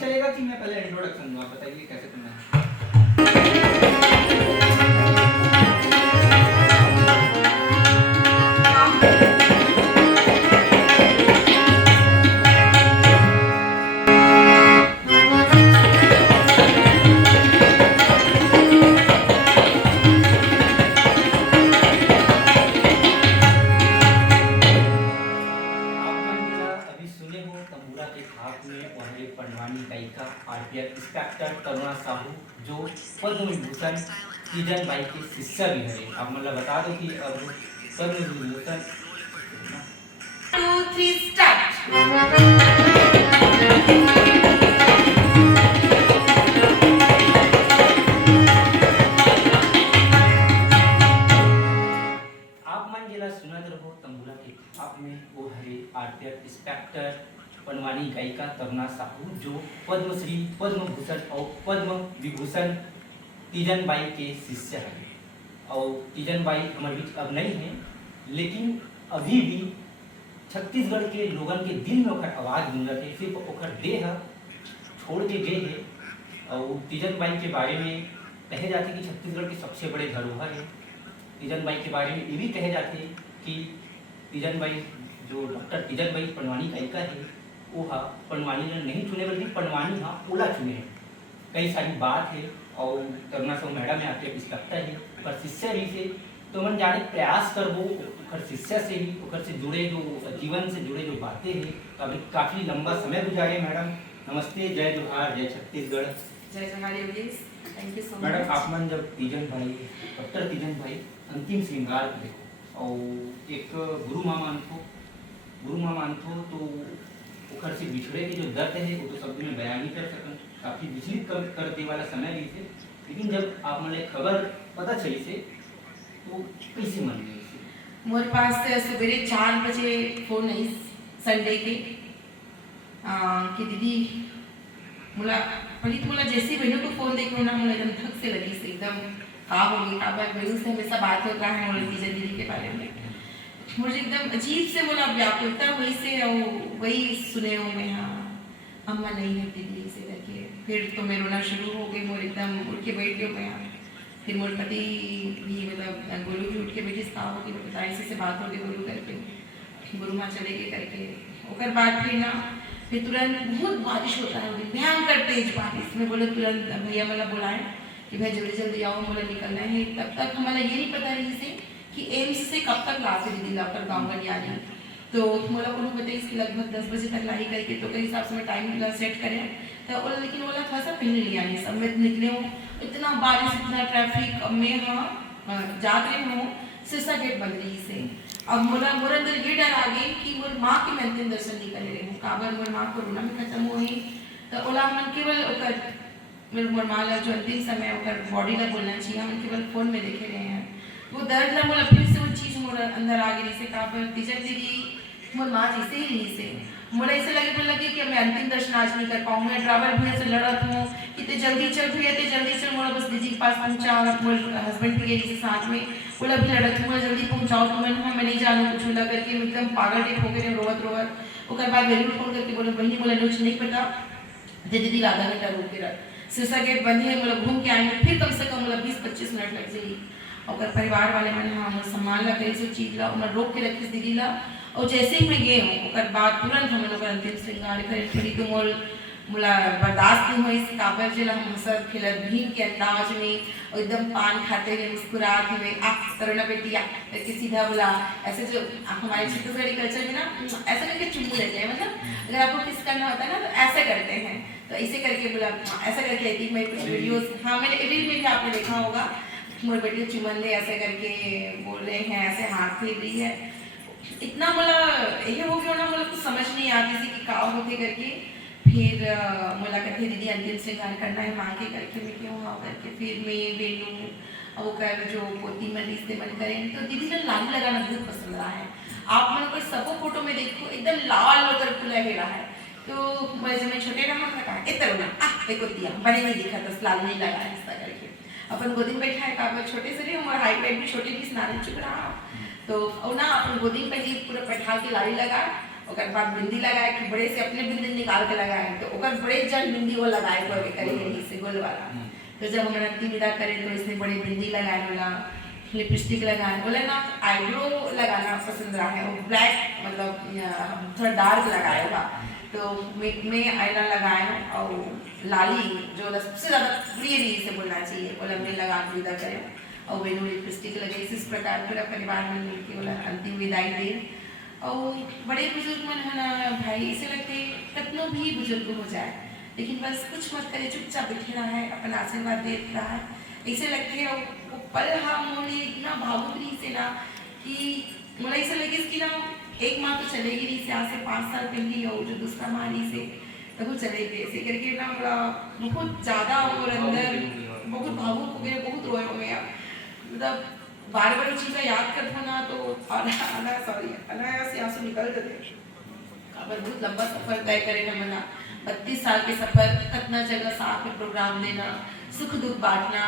चलेगा कि मैं पहले इंट्रोडक्शन दूं, आप बताइए कैसे करना है। पंडवानी गायिका आरपीआर इंस्पेक्टर करुणा साहू जो पद्म विभूषण तीजन बाई के शिष्य भी है। आप मतलब बता दो कि अब पद्म विभूषण 2 3 स्टार्ट। आप मन जिला सुनत रहो तंबुला के आप में वो हरे आरपीआर इंस्पेक्टर पंडवानी गायिका करुणा साहू जो पद्मश्री पद्म भूषण और पद्म विभूषण तीजन बाई के शिष्य है। और तीजन बाई हमारे बीच अब नहीं है, लेकिन अभी भी छत्तीसगढ़ के लोगन के दिल में ओकर आवाज़ गूंजत है, सिर्फ ओकर देह छोड़ के गए है। और तीजन बाई के बारे में कहे जाते कि छत्तीसगढ़ के सबसे बड़े धरोहर है। तीजन बाई के बारे में ये भी कहे जाते कि तीजन बाई जो डॉक्टर तीजन बाई पंडवानी गायिका है वो हाँ पंडवानी ने नहीं चुने बल्कि पंडवानी हाँ ओला चुने हैं। कई सारी बात है और करुणा साहू मैडम है आपके इंस्पेक्टर है और शिष्य भी से तो मन जाने प्रयास करबो और शिष्य से ही और से जुड़े जो जीवन से जुड़े जो बातें हैं। तो अभी काफ़ी लंबा समय गुजारे मैडम। नमस्ते, जय जोहार, जय छत्तीसगढ़। जय जोहार Yogesh, thank you so much. Madam आप मन जब तीजन भाई डॉक्टर तीजन भाई अंतिम श्रृंगार देखो और एक गुरु माँ मानथो तो ओकर से बिछड़े के जो दर्द है वो तो शब्द में बयान नहीं कर सकन, काफ़ी विचलित कर दे वाला समय भी से। लेकिन जब आप मतलब खबर पता चली से तो कैसे मन गई से? मोरे पास सवेरे 4 बजे फोन आई संडे के कि दीदी मुला पढ़ी मुला जैसे बहनों को फोन देखे ना मुला एकदम थक से लगी से एकदम हाँ हो गई। अब बहनों से हमेशा बात होता है मोरे तीजन दीदी के बारे में। मुझे एकदम अजीब से बोला व्याकुलता वही से वही सुने हो मैं हाँ अम्मा नहीं है दीदी से करके। फिर तो मैं रोना शुरू हो गई, मोर एकदम उठ के बैठ गई मैं। फिर मोर पति भी मतलब बोलू भी उठ के बैठी था हो कि बता ऐसे से बात हो गई बोलू करके गुरु माँ चले गए करके। ओकर बाद फिर ना फिर तुरंत बहुत बारिश होता है भयंकर तेज बारिश में। बोले तुरंत भैया मतलब बुलाए कि भाई जल्दी जल्दी आओ मोला निकलना है। तब तक हमारा ये नहीं पता रही से कि एम्स से कब तक ला के दीदी लाकर गाँव बनिया रही। तो मोला बोलूँ बताइए इसकी लगभग 10 बजे तक लाई करके तो कई हिसाब से मैं टाइम सेट करें तो बोला लेकिन बोला थोड़ा सा पहले लिया नहीं सब में निकले हूँ इतना बारिश इतना ट्रैफिक। अब मैं हाँ जात रही हूँ सिरसा गेट बंद रही से। अब मोला मोर अंदर ये डर आ गई कि मोर माँ के मैं अंतिम दर्शन नहीं कर रही हूँ। काबर मोर माँ कोरोना में खत्म हुई तो ओला मन केवल ओकर मेरे मोर माँ ला जो अंतिम समय ओकर बॉडी ला बोलना चाहिए हम केवल फोन में देखे रहे हैं। वो दर्द ला मोला फिर से वो चीज़ मोर अंदर आ गई से काबर तीजन दीदी मोर माँ जैसे ही रही से। मोला ऐसे लगे कि मैं अंतिम दर्शन आज नहीं कर पाऊँ। मैं ड्राइवर भैया से लड़त हूँ कि ते जल्दी चल भैया ते जल्दी चल। मोला बस दीदी के पास पहुँचा मोर हस्बैंड भी गई साथ में बोला भी लड़त हूँ मोला जल्दी पहुँचाओ तो मैं नहीं जानूँ कुछ होला करके एकदम पागल टाइप हो गए रोवत रोवत। उसके बाद जरूर फोन करके बोले बहनी मोला कुछ नहीं पता दीदी आधा घंटा रुक के रख सिरसा गेट बंद है मोला घूम के आएंगे फिर कम से कम मोला 20-25 मिनट लग जाएगी। और परिवार वाले मैंने हाँ सम्मान ला कई सब चीज़ ला मैं रोक के रखी दीदी ला। और जैसे ही मैं गए हूँ उसके बाद तुरंत हम लोग अंतिम श्रृंगार कर फिरी तो मोला बर्दाश्त नहीं हुई इस काबर जिला हम हंसत खिलत भीम के अंदाज में और एकदम पान खाते हुए मुस्कुराते हुए करुणा बेटी करके सीधा बोला ऐसे जो हमारे छत्तीसगढ़ी कल्चर में ना ऐसा करके चुम्बू लेते हैं। मतलब अगर आपको किस करना होता है ना तो ऐसे करते हैं तो ऐसे करके बोला ऐसा करके लेती मैं कुछ वीडियोस हाँ मैंने रील में भी आपने देखा होगा मोर बेटी चुमन ले ऐसे करके बोल रहे हैं ऐसे हाथ फेर रही है। इतना बोला ये हो गया ना बोला कुछ समझ नहीं आती थी कि का होते करके। फिर मोला कहते दीदी अंतिम श्रृंगार करना है माँ के करके मैं क्यों हाँ करके फिर मैं बेनू अब वो कर जो पोती मरी से मन करें तो दीदी ने लाली लगाना बहुत पसंद रहा है। आप मन को सबको फोटो में देखो एकदम लाल होकर खुला हेरा है। तो जब मैं छोटे रहा था कहा इतना ना देखो दिया बड़े नहीं दिखा था लाल नहीं लगा ऐसा करके अपन गोदी में बैठा है का छोटे से भी और हाइट वाइट भी छोटे भी स्नान चुक रहा तो ना अपन गोदी में पहले पूरा बैठा के लाली लगा और बाद बिंदी लगाए कि बड़े से अपने बिंदी निकाल के लगाए तो ओकर बड़े जन बिंदी वो लगाए कोई करे यही से गोल वाला। तो जब हम अंतिम विदा करें तो इसने बड़ी बिंदी लगाए बोला लिपस्टिक लगाए बोले ना आईब्रो लगाना पसंद रहा है वो ब्लैक मतलब थोड़ा डार्क लगाया होगा तो मैं आईना लगाया और लाली जो सबसे ज़्यादा प्रिय रीति से बोलना चाहिए बोला मैं लगा के विदा करें और वेनू लिपस्टिक लगे इस प्रकार पूरा परिवार में मिलकर बोला अंतिम विदाई दे। और बड़े बुजुर्ग मन है ना भाई ऐसे लगते कितना भी बुजुर्ग हो जाए लेकिन बस कुछ मत करे चुपचाप बैठे रहा है अपन आशीर्वाद दे रहा है ऐसे लगते है वो पल हाँ मोले इतना भावुक रही से ना कि मुझे ऐसा लगे कि ना एक माँ तो चलेगी रही से आज से 5 साल पहले और जो दूसरा माँ रही से तो वो चलेगी ऐसे करके ना बड़ा बहुत ज़्यादा और अंदर बहुत भावुक हो गए बहुत रोए हो गया मतलब बार बार चीज़ें याद करता ना तो अनायास से आंसू निकलते थे। बहुत लंबा सफर तय करेगा मना 32 साल के सफर कितना जगह साथ में प्रोग्राम देना सुख दुख बांटना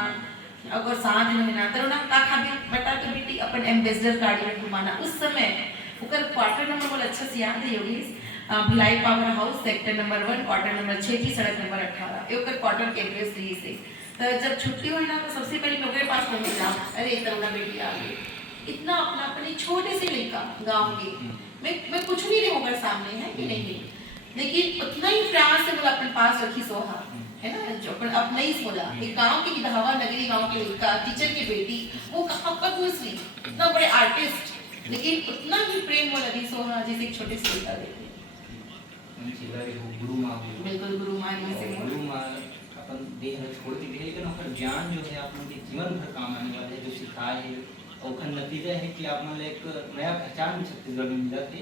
अगर साथ रहना तो ना का खाबी बता तो बेटी अपन एम्बेसडर गाड़ी में घुमाना उस समय ओकर क्वार्टर नंबर बहुत अच्छा से याद है Yogesh Bhilai power house sector number 1 quarter number 6 की सड़क नंबर 18 ओकर क्वार्टर के एड्रेस रही से तो जब छुट्टी हुई ना तो सबसे पहले मेरे पास पहुंच गया अरे तरुणा बेटी आ गई इतना अपना अपने छोटे से लड़का गांव के मैं कुछ नहीं रही होकर सामने है कि नहीं लेकिन उतना ही प्यार से बोला अपने पास रखी सोहा है ना जो अपन अब नहीं बोला एक गांव की विधवा नगरी गांव के लड़का टीचर की बेटी वो कहाँ पर मुस्लिम इतना बड़े आर्टिस्ट लेकिन उतना ही प्रेम वो लगी सोहा जैसे एक छोटे से लड़का देखे बिल्कुल गुरु माँ अपन देह छोड़ के गए लेकिन ओकर ज्ञान जो है अपन के जीवन भर काम आने वाला है जो सिखाए है और ओकर नतीजा है कि आप मतलब एक नया पहचान छत्तीसगढ़ में मिला थे।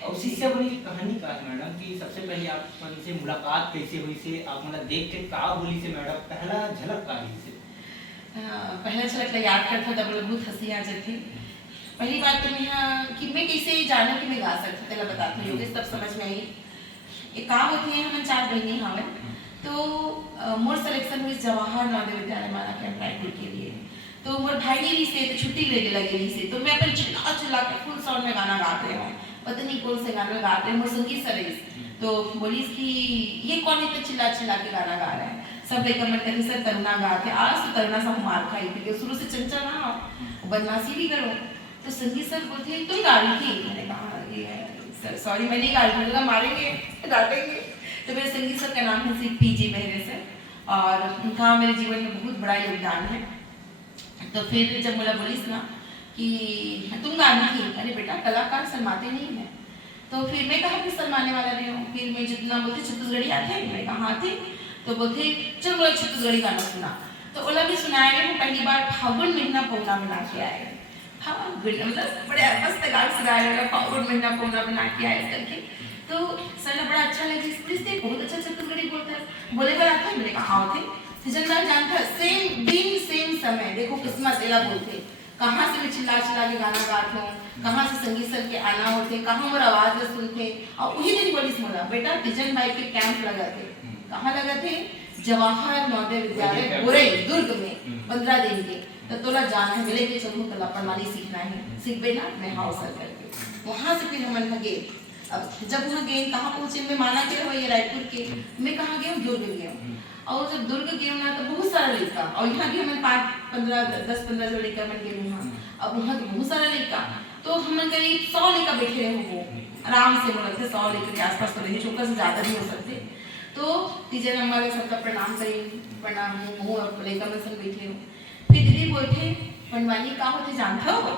और उसी से अपनी कहानी का है मैडम कि सबसे पहले आप से मुलाकात कैसे हुई से आप मतलब देख के का बोली से मैडम पहला झलक का ही से पहला झलक याद करता था बहुत हंसी आ जाती। पहली बात तो मैं कि मैं कैसे जाना कि मैं गा सकती थी बताती हूँ योगेश तब समझ में आई एक काम होती है हम 4 बहनें हमें तो मोर सिलेक्शन हुई जवाहर नवोदय विद्यालय माना कैंप रायपुर के लिए तो मोर भाई रही से तो छुट्टी लेने लगे रही से तो मैं अपन चिल्ला चिल्ला के फुल साउंड में गाना गाते हूँ पता नहीं कौन से गाना गाते हैं मोर संगीत सरेस तो बोली कि ये कौन इतना चिल्ला चिल्ला के गाना गा रहा है सब लेकर मन कहीं सर तरुणा गाते आज तो तरुणा सब मार खाई थी शुरू से चंचल ना बदमाशी भी करो तो संगीत सर बोलते तुम गा रही थी मैंने कहा सॉरी मैं नहीं गा रही थी मारेंगे डांटेंगे तो मेरे संगीत सर का नाम है श्री पीजी मेहरे सर और उनका मेरे जीवन में बहुत बड़ा योगदान है। तो फिर जब मुझे बोली ना कि तुम गानी थी अरे बेटा कलाकार शर्माते नहीं है तो फिर मैं कहा कि शर्माने वाला नहीं हूँ फिर मैं जितना बोलती छत्तीसगढ़ी आते हैं मैं कहा थे तो बोलते चल मुझे छत्तीसगढ़ी गाना सुना तो ओला भी सुनाया गया पहली बार फागुन महीना पौना बना के आए हाँ मतलब बड़े मस्त गान सुनाया फागुन महीना पौना बना के आए करके तो सर ने बड़ा अच्छा लगा इससे बहुत अच्छा छत्तीसगढ़ी बोलता है बोले पर आता है मैंने कहा थे सिजनदार जानता सेम दिन सेम समय देखो किस्मत एला बोलते कहाँ से मैं चिल्ला चिल्ला के गाना गाते हूँ कहाँ से संगीत सर के आना होते कहाँ मोर आवाज सुनते और वही दिन बोली मोला बेटा टिजन भाई के कैंप लगा थे कहाँ लगा थे जवाहर नवोदय विद्यालय गोरे दुर्ग में 15 दिन के तो तोला जाना है मिले के चलू तला प्रणाली सीखना है सीख ना मैं हाउस सर करके वहाँ से फिर हम गए अब जब वहाँ गए कहाँ पहुँचे मैं माना के रहो ये रायपुर के मैं कहाँ गया दुर्ग गया और जब दुर्ग गए ना तो बहुत सारा लड़का और यहाँ भी हमें 10-15 जो लड़का बन गए वहाँ अब वहाँ तो बहुत सारा लड़का तो हम करीब 100 लड़का बैठे रहे वो आराम से बोल रहे 100 लड़के के आसपास तो रहे चौका से ज़्यादा नहीं हो सकते तो टीचर हमारे सबका प्रणाम करें प्रणाम हूँ लड़का में सब बैठे हो फिर दीदी बोलते बनवानी कहाँ होते जानते हो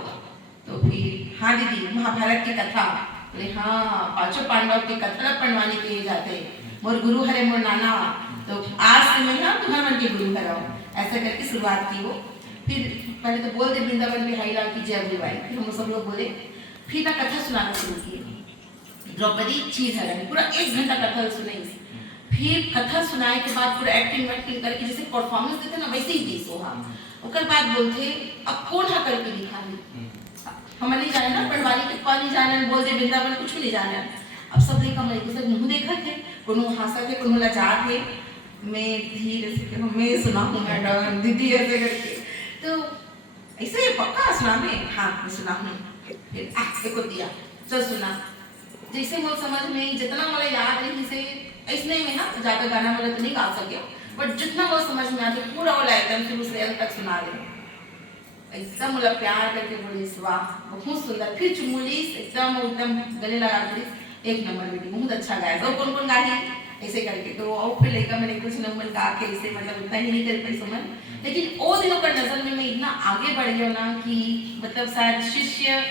तो फिर हाँ दीदी महाभारत की कथा बोले हाँ 5 पांडव की कथा पढ़वाने के लिए जाते मोर गुरु हरे मोर नाना तो आज से मैं ना तुम्हारे मन के गुरु हराओ ऐसा करके शुरुआत की वो फिर पहले तो बोल दे वृंदावन बिहारी लाल की जय बुलवाई फिर हम सब लोग बोले फिर ना कथा सुनाना शुरू किए द्रौपदी चीज हरण पूरा 1 घंटा कथा सुनाई फिर कथा सुनाए के बाद पूरा एक्टिंग करके जैसे परफॉर्मेंस देते ना वैसे ही दी सोहा ओकर बाद बोलते अब कौन हा करके दिखा दी। हम नहीं जाने ना पटवारी के पास नहीं जाने, बोल दे वृंदावन कुछ नहीं जाने। अब सब देखा मैं एक मुंह देखा थे, कोनो हंसा थे, कोनो लजा थे। मैं धीरे से कहूँ मैं सुना हूँ मैडम दीदी ऐसे करके, तो ऐसे पक्का सुना मैं, हाँ मैं सुना हूँ। फिर को दिया चल सुना, जैसे मुझे समझ में जितना मुझे याद रही से इसने में हाँ ज़्यादा गाना मुझे तो नहीं गा सके, बट जितना मुझे समझ में आते पूरा वाला एकदम शुरू से अंत तक सुना दे। ऐसा मुझे प्यार करके बोली वाह बहुत सुंदर, फिर चुमूली एकदम एकदम गले लगा बोली एक नंबर बेटी बहुत अच्छा गाया। तो कौन कौन गाई ऐसे करके, तो और फिर लेकर मैंने कुछ नंबर गा के ऐसे मतलब उतना ही नहीं कर पाई समझ, लेकिन वो दिनों पर नजर में मैं इतना आगे बढ़ गया ना कि मतलब शायद शिष्य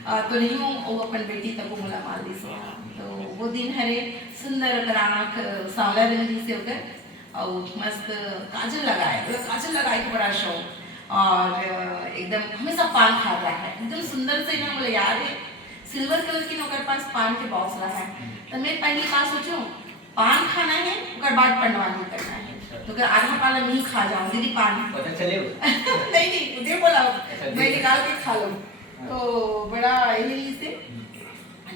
तो नहीं हूँ वो अपन बेटी तक मुला मार दी सो। तो वो दिन हरे सुंदर कर आँख सांवला रंग से होकर और मस्त काजल लगाए, मतलब काजल लगाए के बड़ा शौक, और एकदम हमेशा पान खा रहा है एकदम सुंदर से ना, मुझे याद है सिल्वर कलर की नौकर पास पान के बॉक्स रहा है। तो मैं पहले पास सोचूं पान खाना है उसके बाद पंडवानी करना है, तो अगर आधा पान मैं ही खा जाऊं दीदी पान पता चले नहीं मुझे बोला मैं निकाल के खा लूं, तो बड़ा यही से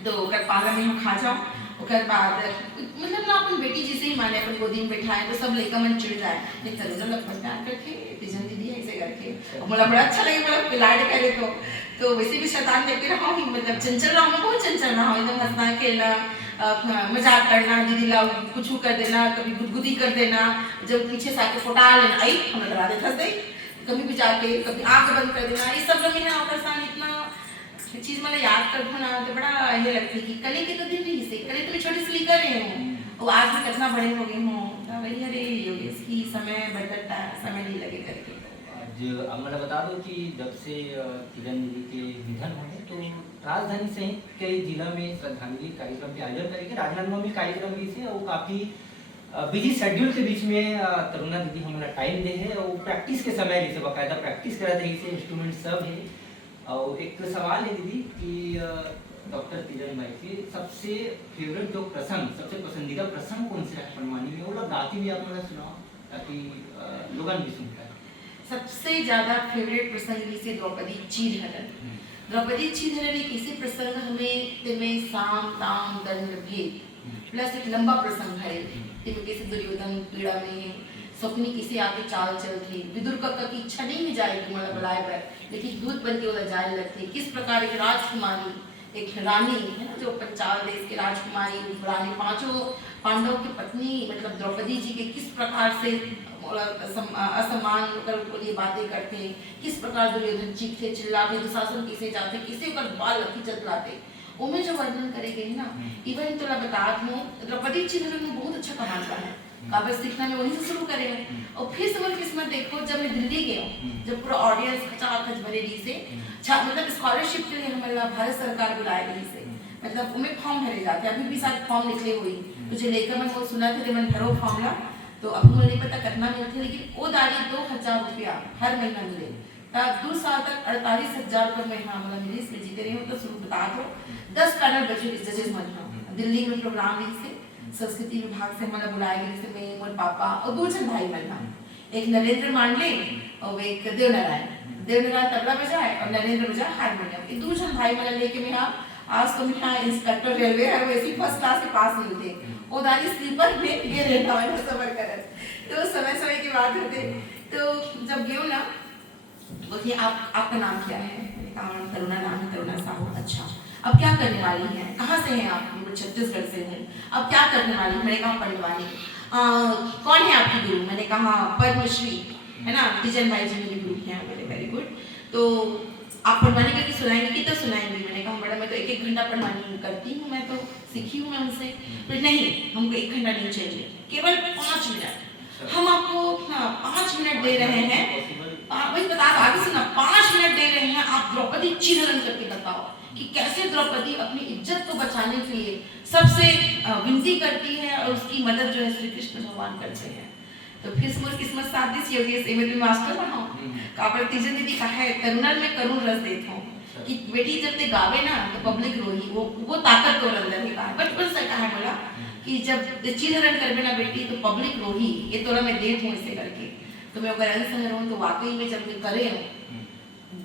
तो अगर पान मैं ही खा जाऊं उसके बाद मतलब ना अपन बेटी जिसे ही माने अपन गोदी में बैठाए तो सब लेकर मन चिढ़ जाए, नहीं चलो ना लगभग प्यार करके तीजन दीदी ऐसे करके, और मुझे बड़ा अच्छा लगे मतलब पिलाड़ करे तो वैसे भी शैतान करके रहा हूँ, मतलब चंचल रहा हूँ, बहुत चंचल रहा हूँ, एकदम हंसना खेलना मजाक करना, दीदी लाओ कुछ कर देना, कभी गुदगुदी कर देना, जब पीछे से आके फोटा लेना आई हमें डरा देता सही, कभी भी जाके कभी आँख बंद कर देना, ये सब में है और सान इतना चीज मैंने याद कर ना तो बड़ा ये लगती है कि कल के तो दिन नहीं से कल तो मैं छोटी सी लिख रहे हूँ और आज मैं कितना बड़े हो गई हूँ, तो वही अरे योगेश की समय बदलता है, समय नहीं लगे करके। आज अब मैं बता दूं कि जब से किरण दीदी के निधन हुए तो राजधानी सहित कई जिला में श्रद्धांजलि कार्यक्रम के आयोजन करेंगे, राजनांदगांव में कार्यक्रम भी से और काफ़ी बिजी शेड्यूल के बीच में तरुणा दीदी हमारा टाइम दे है और प्रैक्टिस के समय जैसे बाकायदा प्रैक्टिस करा रही से इंस्ट्रूमेंट सब है। और एक सवाल है दीदी कि डॉक्टर किरण भाई के सबसे फेवरेट जो प्रसंग, सबसे पसंदीदा प्रसंग कौन से है पनवानी में, वो गाती भी आप मुझे सुनाओ ताकि लोगन भी सुन पाए। सबसे ज्यादा फेवरेट प्रसंग जैसे द्रौपदी चीरहरण, द्रौपदी चीरहरण एक ऐसे प्रसंग हमें तिमें साम दाम दंड भेद प्लस एक लंबा प्रसंग है, तिमें कैसे दुर्योधन पीड़ा में स्वप्नी किसी आगे चाल चल थी, विदुर का की इच्छा नहीं में जाएगी मतलब बुलाए पर, लेकिन दूध बन के उधर जाने लगती, किस प्रकार एक राजकुमारी एक रानी है ना जो पंचाल देश की राजकुमारी रानी पांचों पांडव की पत्नी मतलब द्रौपदी जी के किस प्रकार से असम्मान कर ये बातें करते हैं, किस प्रकार दुर्योधन चीखते चिल्लाते, दुशासन किसे जाते किसे ऊपर बाल लकी चतलाते, उनमें जो वर्णन करे गए ना इवन तो बता दूं द्रौपदी चीरहरण में बहुत अच्छा कमाल का है, काव्य सीखना में वहीं से शुरू करेंगे। और फिर समझ किस्मत देखो जब मैं दिल्ली गया जब पूरा ऑडियंस खचाखच भरे ली से मतलब स्कॉलरशिप के लिए हमारा भारत सरकार बुलाए गई से मतलब उनमें फॉर्म भरे जाते अभी भी सारे फॉर्म निकले हुई मुझे लेकर मैं वो सुना था मैंने भरो फॉर्म ला तो अब मुझे नहीं पता कितना मिलती लेकिन वो दारी 2000 रुपया हर महीना मिले तब 2 साल तक 48,000 रुपये महीना मतलब मिली इसमें जीते रही हूँ तो शुरू बता दो 10 पैनल बचे जजेस मन दिल्ली में प्रोग्राम रही से संस्कृति विभाग से हमारा बुलाया गया जैसे मैं मोर पापा और 2 जन भाई मन एक नरेंद्र मांडले और एक देवनारायण तबला बजाए और नरेंद्र बजाए हारमोनियम, ये 2 जन भाई मन लेके मैं यहाँ आज तो मैं इंस्पेक्टर रेलवे है वैसे फर्स्ट क्लास के पास मिलते वो दादी स्लीपर में ये रहता है सफर कर तो समय की बात होते तो जब गयो ना बोलिए आपका नाम क्या है, तरुणा नाम है, तरुणा साहू, अच्छा अब क्या करने वाली हैं, कहाँ से हैं आप, छत्तीसगढ़ से हूँ, अब क्या करने वाली, मैंने कहा पंडवानी, कौन है आपकी गुरु, मैंने कहा पद्मश्री है ना तीजन भाई जी मेरी गुरु हैं, मैंने वेरी गुड, तो आप पढ़वानी करके सुनाएंगे कितना सुनाएंगे, मैंने कहा मैडम मैं तो 1-1 घंटा पढ़वानी करती हूँ, मैं तो सीखी हूँ मैं उनसे, तो नहीं हमको 1 घंटा नहीं चाहिए केवल 5 मिनट हम आपको 5 मिनट दे रहे हैं, वही बता आगे सुना 5 मिनट दे रहे हैं, आप द्रौपदी चीरहरण करके बताओ कि कैसे द्रौपदी अपनी इज्जत को बचाने के लिए सबसे विनती करती है और उसकी मदद जो है श्री कृष्ण भगवान करते हैं। तो फिर मोर किस्मत साथ दिस योगेश एम भी मास्टर रहा हूँ काबर तीजन दीदी कहा है तरुणर में करुण रस देता हूँ कि बेटी जब ते गावे ना तो पब्लिक रोही वो ताकत तो अंदर है कहा बचपन से कहा है बोला कि जब चीरहरण करवे ना बेटी तो पब्लिक रोही ये तोरा मैं देख हूँ ऐसे करके तो मैं अगर आंसर हूँ तो वाकई में जब मैं करे हूँ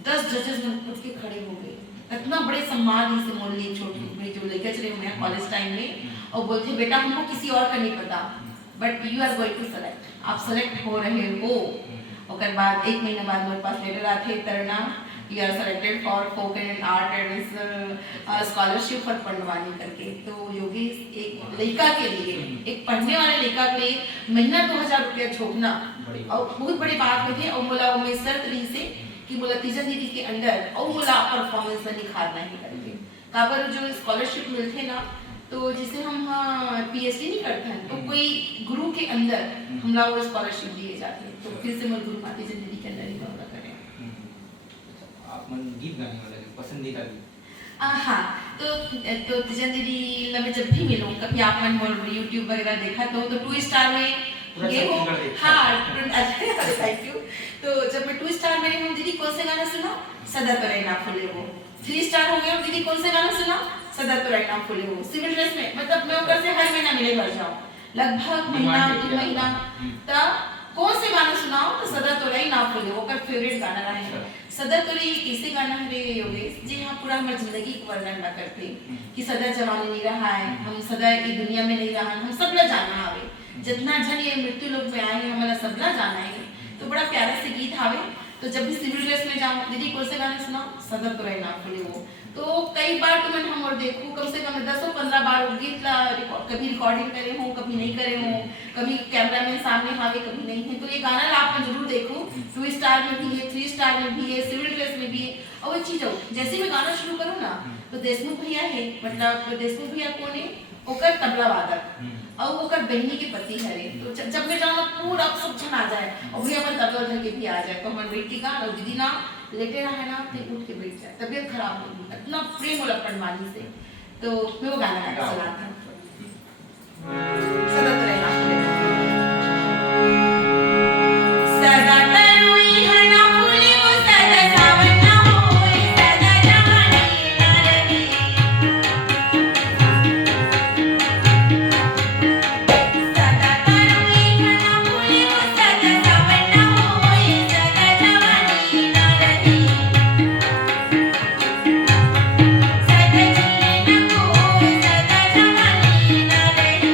10 जजेस में उठ के खड़े हो गए, इतना बड़े सम्मान से मोल ली छोटी में जो लेकर चले हुए हैं कॉलेज टाइम में, और बोलते बेटा हमको किसी और का नहीं पता but you are going to select, आप सेलेक्ट हो रहे हो। और बाद 1 महीने बाद मेरे पास लेटर आते तरना you are selected for folk and art and scholarship for Pandavani करके। तो योगेश एक लड़का के लिए, एक पढ़ने वाले लड़का के लिए महीना 2000 रुपया छोड़ना और बहुत बड़ी बात हुई थी। और बोला वो मैं शर्त ली से कि बोला तीजा दीदी के अंडर और बोला परफॉर्मेंस में निखारना ही करके काबर जो स्कॉलरशिप मिलते ना, तो जिसे हम पीएचडी नहीं करते हैं तो कोई गुरु के अंदर हमला वो स्कॉलरशिप दिए जाते हैं। तो फिर से मैं गुरु माती जिंदगी के अंदर ही मामला करें। आप मन गीत गाने वाला पसंदीदा गीत? हाँ, तो तीजा दीदी मैं जब भी मिलूं कभी आप मन मोर यूट्यूब वगैरह देखा तो 2 स्टार में ये हो। हाँ थैंक यू। तो जब मैं 2 स्टार में हूँ दीदी कौन से गाना सुना, सदा तो रहना फूले वो। 3 स्टार हो गया दीदी कौन से गाना सुना, सदा तो रहना फूले वो। सिविल ड्रेस में मतलब मैं उनका से हर महीना मिले भर जाऊँ लगभग महीना 2 महीना तब कौन से गाना सुनाओ तो सदा तो रही ना फूले वो कर फेवरेट गाना रहा है। सदा तो रही कैसे गाना है योगेश जी, हाँ पूरा हमारी जिंदगी को वर्णन ना करते कि सदा जवानी नहीं रहा है, हम सदा ये दुनिया में नहीं रहा, हम सबला जाना आवे, जितना जन ये मृत्यु लोक में आए हैं हमारा सबला जाना है। तो बड़ा प्यारा से गीत आवे। तो जब भी सिविल ड्रेस में जाऊँ दीदी कौन से गाने सुनाओ, सदा तो रही ना फूले वो। तो कई बार तो मैं हम और देखूँ कम से कम 10-15 बार गीत ला कभी रिकॉर्डिंग करे हूँ कभी नहीं करे हूँ, कभी कैमरा में सामने हावे कभी नहीं है। तो ये गाना आप जरूर देखो, 2 स्टार में भी है, 3 स्टार में भी है, सिविल ड्रेस में भी है। और वो चीज हो जैसे मैं गाना शुरू करूँ ना तो देशमुख भैया है, मतलब देशमुख भैया कौन है, ओकर तबला वादक और ओकर बहनी के पति हरे। तो जब मैं जाऊँ पूरा सब जन आ जाए और भैया अपन तबला धर के भी आ जाए तो मन बैठ के गा और दीदी ना लेटे रहे ना तो उठ के बैठ जाए, तबीयत खराब होगी, इतना प्रेम होला पंडवानी से। तो मैं वो गाना गा के चलाता हूँ सदा तो रहना फूले सदा तरुई हना फूले वो सदा सावन ना होए सदा जवानी ना रही सदा तरुई हना फूले वो सदा सावन ना होए सदा जवानी ना रही सदा जिए न कोई सदा जवानी ना रही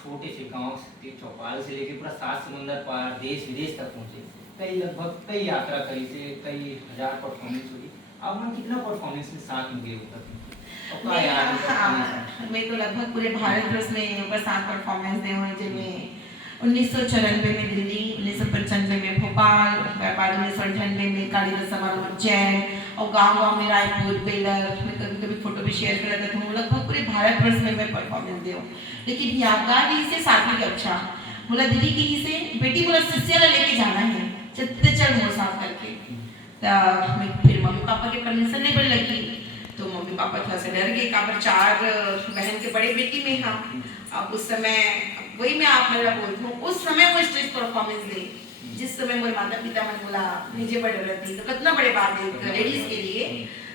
छोटे से गांव से चौपाल से लेके पूरा 7 समंदर पार देश विदेश तक पहुंचे, कई यात्रा करी से कई हजार परफॉर्मेंस हुई। अब हम कितना परफॉर्मेंस में साथ में गए होता मैं तो लगभग पूरे भारत वर्ष में ऊपर 7 परफॉर्मेंस दे हुए जिनमें 1994 में दिल्ली, 1995 में भोपाल, बाद 1998 में कालीदास समारोह उज्जैन और गांव-गांव में रायपुर, बेलर में कभी फोटो भी शेयर कर देता हूँ। लगभग पूरे भारत वर्ष में मैं परफॉर्मेंस दे हूँ। लेकिन यादगार ही से 7वीं कक्षा बोला दीदी की ही से बेटी बोला शिष्या लेके जाना है चल मोर साथ करके। मैं फिर मम्मी पापा के परमिशन नहीं मिल लगी तो मम्मी पापा थोड़ा सा डर गए काबर 4 बहन के बड़े बेटी में हाँ। अब उस समय वही मैं आप मेरा बोलती हूँ उस समय वो स्टेज परफॉर्मेंस दी जिस समय मेरे माता पिता मन बोला मुझे बड़ा डर थी तो कितना बड़े बात है लेडीज के लिए।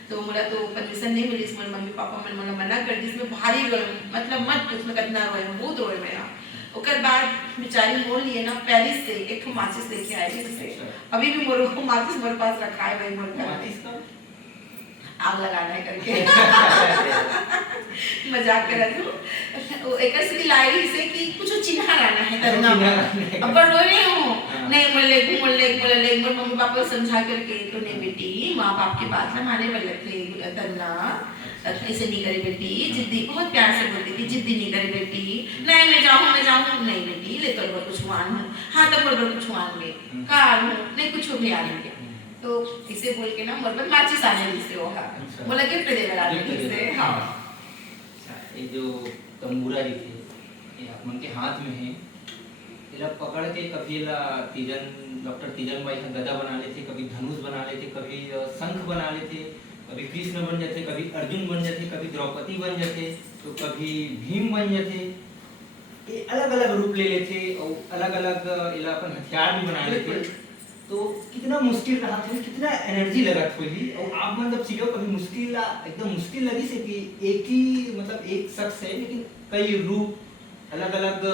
तो बोला तो परमिशन नहीं मिली इसमें मम्मी पापा मन बोला मना कर दी इसमें भारी रोए मतलब मत उसमें कितना रोए बहुत रोए मैं। ओकर बाद बेचारी मोल लिए ना पेरिस से एक माचिस लेके आई से अभी भी मोर माचिस मेरे पास रखा है भाई मोर आग लगाना है करके मजाक कर रही हूँ। एक ऐसी लाई से कि कुछ चिन्ह लाना है तरुणा अब रोए नहीं हूँ नहीं बोले मम्मी पापा को समझा करके तो नहीं बेटी माँ बाप की बात ना माने वाले थे तन्ना ऐसे नहीं करे बेटी जिद्दी बहुत प्यार से बोलती थी जिद्दी नहीं करे बेटी नहीं मैं जाऊँ नहीं बेटी ले तो कुछ मान हूँ हाँ तो बोल कुछ मान में कार हूँ नहीं कुछ भी आ रही तो इसे बोल के ना मोर माचिस आने से वो हाँ बोला गिफ्ट दे मेरा हाँ ये जो तंबूरा जी थे ये अपन के हाथ में है इला पकड़ के कभी ला डॉक्टर तीजन भाई का गदा बना लेते कभी धनुष बना लेते कभी शंख बना लेते कभी कृष्ण बन जाते कभी अर्जुन बन जाते कभी द्रौपदी बन जाते तो कभी भीम बन जाते ये अलग अलग रूप ले लेते और अलग अलग इला अपन हथियार भी बना लेते तो कितना मुश्किल रहा था कितना एनर्जी लगा थी और आप मतलब सीखो कभी मुश्किल एकदम मुश्किल लगी से कि एक ही मतलब एक शख्स है लेकिन कई रूप अलग अलग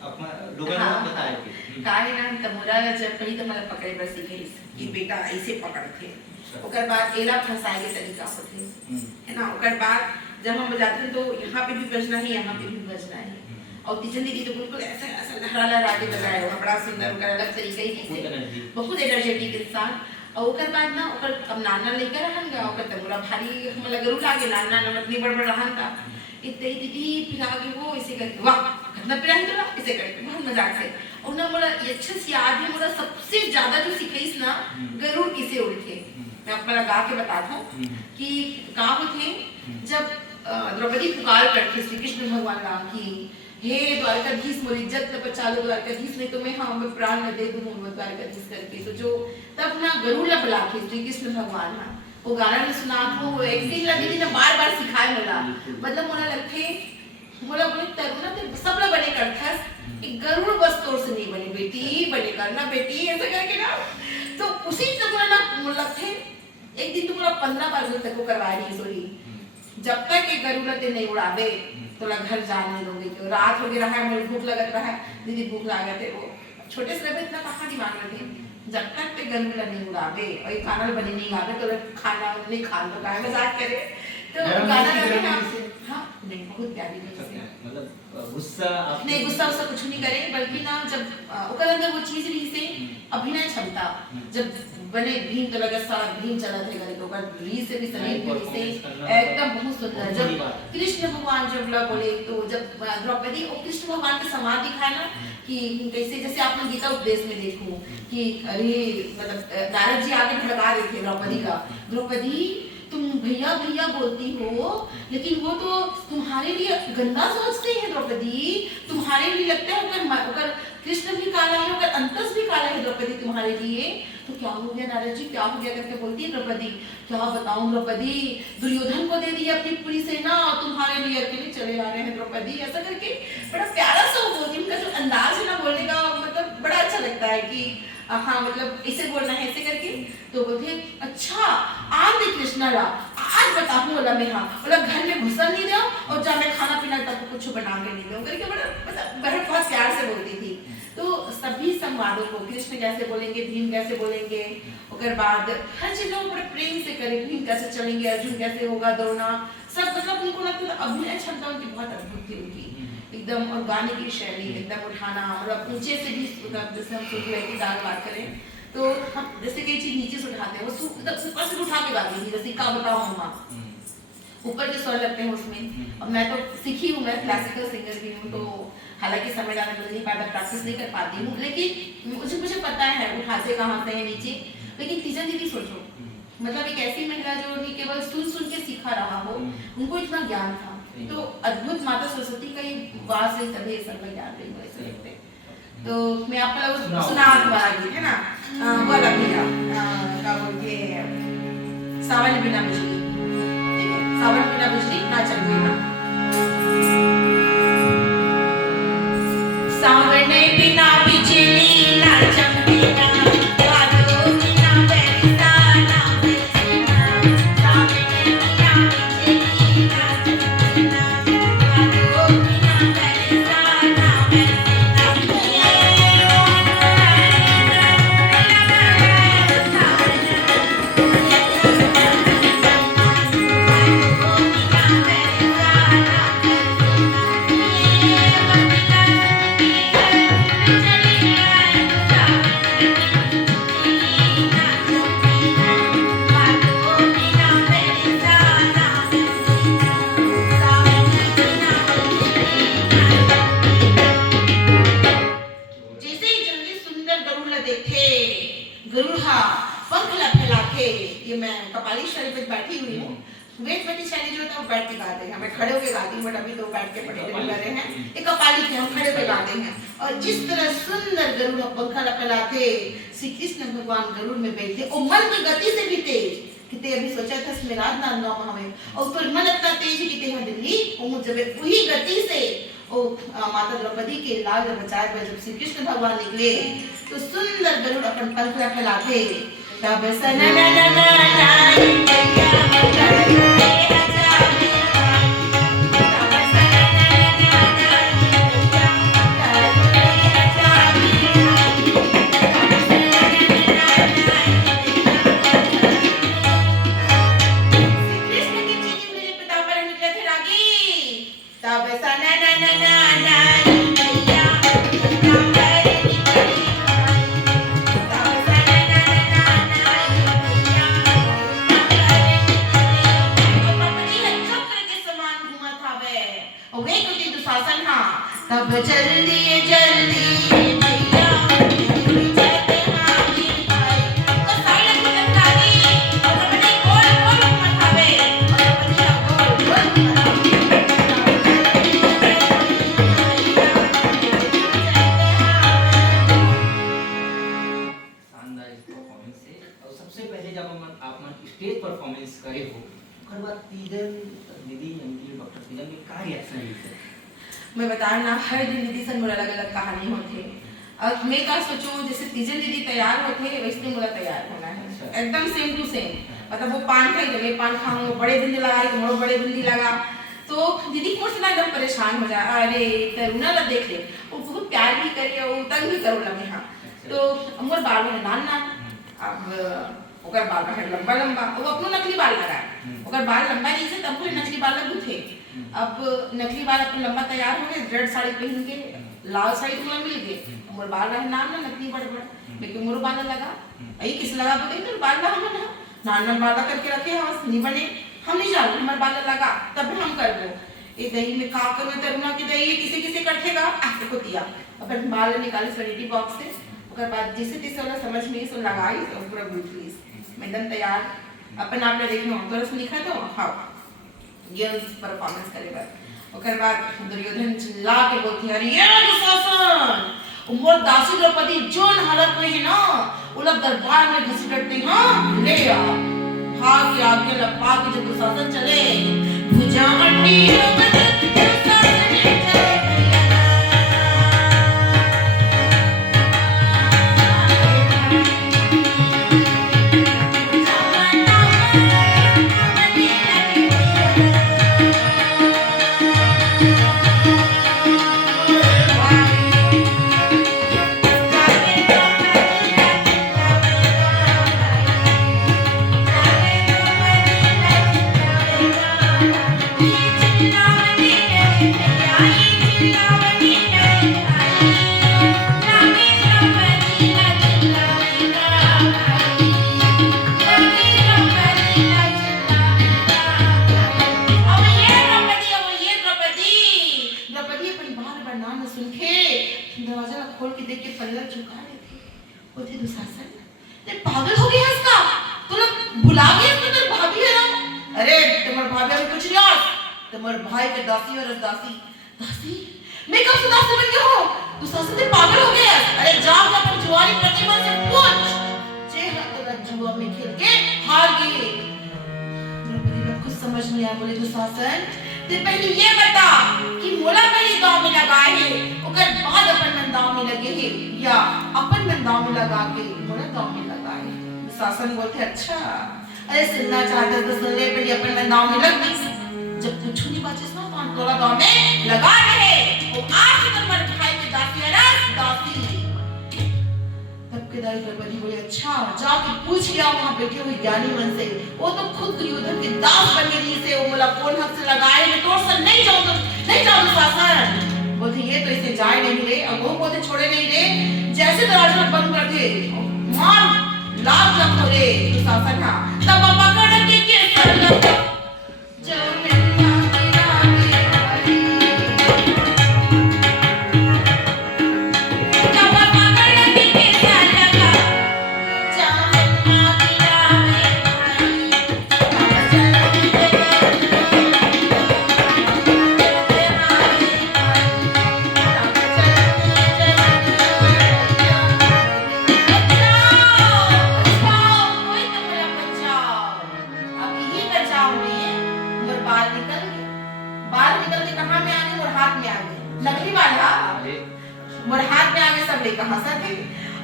लोगों ने बताया कि काहे ना तमुरा जब पहली तो मतलब पकड़े पर सीखे कि बेटा ऐसे पकड़ते ओकर बाद एला फंसाए के तरीका होते है ना ओकर बाद जब हम बजाते हैं तो यहाँ पे भी बजना है यहाँ पे भी बजना है और तीजन दीदी तो बिल्कुल ऐसा ऐसा लहरा के बजाया हुआ बड़ा सुंदर ओकर अलग तरीके से बहुत एनर्जेटिक इंसान और ओकर बाद ना ओकर अब नाना लेकर रहन गा ओकर तमुरा भारी हम लगरू लागे नाना नमतनी बड़ रहन था इतने दीदी फिर आगे वो ऐसे करके वाह कितना प्यार तो ऐसे करके बहुत मजाक से और ना मोला ये अच्छा से याद है मोला सबसे ज्यादा जो सीखीस ना गरुड़ किसे उड़े मैं आपको लगा के बताता हूँ कि कहाँ थे जब द्रौपदी पुकार करती श्री कृष्ण भगवान राम की हे द्वारकाधीश मोर इज्जत न बचा लो द्वारकाधीश नहीं तो मैं प्राण न दे दूं द्वारकाधीश करके तो जो तब ना गरुड़ ला बुला के श्री कृष्ण भगवान ना वो गाना ने सुना तो एक्टिंग लगी थी ना बार सिखाए मोला मतलब मोला लगते मोला बोले तरुणा ते सब लोग बने करता एक गरुड़ बस तोर से नहीं बने बेटी बने करना बेटी ऐसा करके ना तो उसी तरह ना मोला लगते एक दिन तो मोला 15 बार तक को करवा रही सोरी जब तक एक गरुड़ ते नहीं उड़ावे तो ला घर जाने दोगे क्यों रात हो गया है मुझे भूख लगत रहा है दीदी भूख लगा थे वो छोटे से इतना कहाँ दिमाग रखे जब तक ते गरुड़ नहीं उड़ावे और ये खाना बने नहीं आवे तो खाना नहीं खान तो काहे मजाक करे तो गाना लगे ना हाँ नहीं बहुत प्यारी मतलब गुस्सा नहीं गुस्सा उसका कुछ नहीं करे बल्कि ना जब ओकर अंदर वो चीज रही से अभिनय क्षमता जब बने भीम तो लगा सारा भीम चला थे गले तो ओकर री से भी शरीर भी से एकदम बहुत सुंदर जब कृष्ण भगवान जब ला बोले तो जब द्रौपदी और कृष्ण भगवान के समाज दिखाया ना कि कैसे जैसे आपने गीता उपदेश में देखो कि अरे मतलब नारद जी आगे भड़का रहे थे द्रौपदी का द्रौपदी तुम भैया भैया बोलती हो लेकिन वो तो तुम्हारे लिए गंदा सोचते हैं द्रौपदी तुम्हारे लिए लगता है अगर कृष्ण भी काला है अगर अंतस भी काला है द्रौपदी तुम्हारे लिए तो क्या हो गया नारद जी क्या हो गया करके बोलती है द्रौपदी क्या बताऊं द्रौपदी दुर्योधन को दे दिया अपनी पूरी सेना तुम्हारे लिए अकेले चले आ रहे हैं द्रौपदी ऐसा करके बड़ा प्यारा सा बोलती उनका जो अंदाज है ना बोलने का मतलब बड़ा अच्छा लगता है कि हाँ मतलब इसे बोलना है ऐसे करके तो बोलते अच्छा आज भी कृष्णा रा आज बताऊं बोला मैं हाँ बोला घर में घुसा नहीं दो और जब मैं खाना पीना तब कुछ बना के नहीं दो करके बड़ा मतलब बहन बहुत प्यार से बोलती थी तो सभी संवादों को कृष्ण कैसे बोलेंगे भीम कैसे बोलेंगे उसके बाद हर चीज लोग बड़े प्रेम से करें भीम कैसे चलेंगे अर्जुन कैसे होगा दौड़ना सब मतलब उनको लगता है अभिनय क्षमता उनकी बहुत अद्भुत थी उनकी एकदम और गाने की शैली एकदम उठाना मतलब ऊंचे से भी जैसे हम सुन रहे दाग बात करें तो हम जैसे कई चीज नीचे से उठाते हैं वो ऊपर से उठा के गाती थी जैसे का बताओ मम्मा ऊपर के स्वर लगते हैं उसमें और मैं तो सीखी हूँ मैं क्लासिकल सिंगर भी हूँ तो हालांकि समय जाने मिल नहीं पाता प्रैक्टिस नहीं कर पाती हूँ लेकिन मुझे पता है उठाते कहाँ से है नीचे लेकिन तीजन दीदी सोचो मतलब एक ऐसी महिला जो नहीं केवल सुन के सीखा रहा हो उनको इतना ज्ञान था तो अद्भुत माता सरस्वती का ये वास है तभी सब ज्ञान रही हो ऐसे लगते तो मैं आपको लोग सुना दोबारा गीत है ना वो अलग भैया क्या बोलते सावन बिना बिजली ठीक है सावन बिना बिजली ना चल गई ना सावन बिना बिजली ना चमकेगा बादलों बिना बरसा ना बरसेगा सावन बिना बिजली ना चमकेगा बादलों बिना बरसा ना बरसेगा कपाली शैली पे बैठी हुई हूँ। वेदवती शैली जो होता है वो बैठ के गाते हैं, मैं खड़े होकर गाती हूँ, बट अभी तो बैठ के पढ़े कर रहे हैं। एक कपाली के हम खड़े होकर गाते हैं। और जिस तरह सुंदर गरुड़ पंखा लपलाते श्री कृष्ण भगवान गरुड़ में बैठे और मन की गति से भी तेज, किते अभी सोचा था स्मेराज नाम गाँव हमें, और तो मन इतना तेज किते यहाँ दिल्ली और जब वही गति से ओ माता द्रौपदी के लाल बचाए हुए जब श्री कृष्ण भगवान निकले तो सुंदर गरुड़ अपन पंख फैलाते तब तब जल्दी जल्दी भैया जाते हाथी भाई तो साइड में लगता दी और अपने गोल गोल मथावे और अपने गोल गोल शानदार परफॉर्मेंस है। और सबसे पहले जब आप स्टेज परफॉर्मेंस करे हो ओकर बाद तीजन दीदी यानी डॉक्टर तीजन के का रिएक्शन है? मैं बता ना हर दिन दीदी से मोला अलग अलग कहानी होते। अब मैं क्या सोचूं जैसे तीजन दीदी तैयार होते वैसे मोला तैयार होना है एकदम सेम टू सेम। मतलब वो पान खाई जब मैं पान खाऊं वो बड़े बिंदी लगा तो बड़े बिंदी लगा तो दीदी को से ना एकदम परेशान हो जा, अरे तरुणा ला देख ले वो बहुत प्यार भी करे वो तंग भी करो लगे। हाँ तो मोर बाल में नान नान अब ओकर बाल है लंबा लंबा वो अपनो नकली बाल लगा ओकर बाल लंबा नहीं से तब पूरे नकली बाल लगू थे। अब नकली बाल अपन लंबा तैयार हो गए रेड साड़ी पहन के लाल साड़ी तो मिल गए मोर बाल रहे नाम ना नकली बड़ बड़ लेकिन मोर बाल लगा आई किस लगा बोले तो बाल ना हम ना नान नान बाल करके रखे हम नहीं बने हम नहीं जान हमार बाल लगा तब हम कर दो ये दही में का कर में तरुणा की दही किसे किसे कटेगा ऐसे को दिया अपन बाल निकाले सैनिटी बॉक्स से ओकर बाद जिसे तिसे वाला समझ में सो लगाई और पूरा ब्यूटीज मैं एकदम तैयार अपन आपने देखनो तो उसमें लिखा तो हां गर्ल्स परफॉर्मेंस करेगा। ओकर बाद दुर्योधन चिल्ला के बोलती है अरे ये दुशासन उमर दासी द्रौपदी जोन हालत में है ना वो लोग दरबार में घसीटते हैं ले आ भाग के आगे लपा के जब दुशासन चले भुजा हड्डी पागल हो गया इसका तो लोग भुला गए इसको तेरे भाभी है ना अरे तुम्हारे भाभी अभी कुछ नहीं और तुम्हारे भाई के दासी और दासी दासी मैं कब से दासी बन गया हूँ तू सासू से पागल हो गया अरे जाओ अपन जुआरी प्रतिमा से पूछ जे हाथ जुआ में खेल के हार गए द्रौपदी को कुछ समझ नहीं आया बोले दुशासन ते पहले ये बता कि मोला पहले दांव में लगाए है ओकर बाद अपन मन दांव में लगे है या अपन मन दांव में लगा के मोला दांव में लगाए दुशासन बोलते अच्छा अरे सुनना चाहते तो सुन ले पहले अपन मन दांव में लग गई जब कुछ नहीं बचे ना तो हम तोला दांव में लगा रहे वो आज तक मर भाई के दासी है ना दासी तब के दाई द्रौपदी बोले अच्छा जाके पूछ लिया वहां बैठे हुए ज्ञानी मन से वो तो खुद दुर्योधन के दास बन गई से वो बोला कौन हाथ से लगाए मैं तो सर नहीं जाऊं शासन बोलते ये तो इसे जाए नहीं रे अब वो बोलते छोड़े नहीं रे जैसे दरवाजा बंद कर दे मार लाभ लग हो रे तो शासन हां तब पकड़ के सर लगा जो मिलना तेरा के जब पकड़ के सर लगा जो मिलना तेरा में आ गई नकली वाला अरे मोर हाथ में आ गए सब लेकर हंसा थे।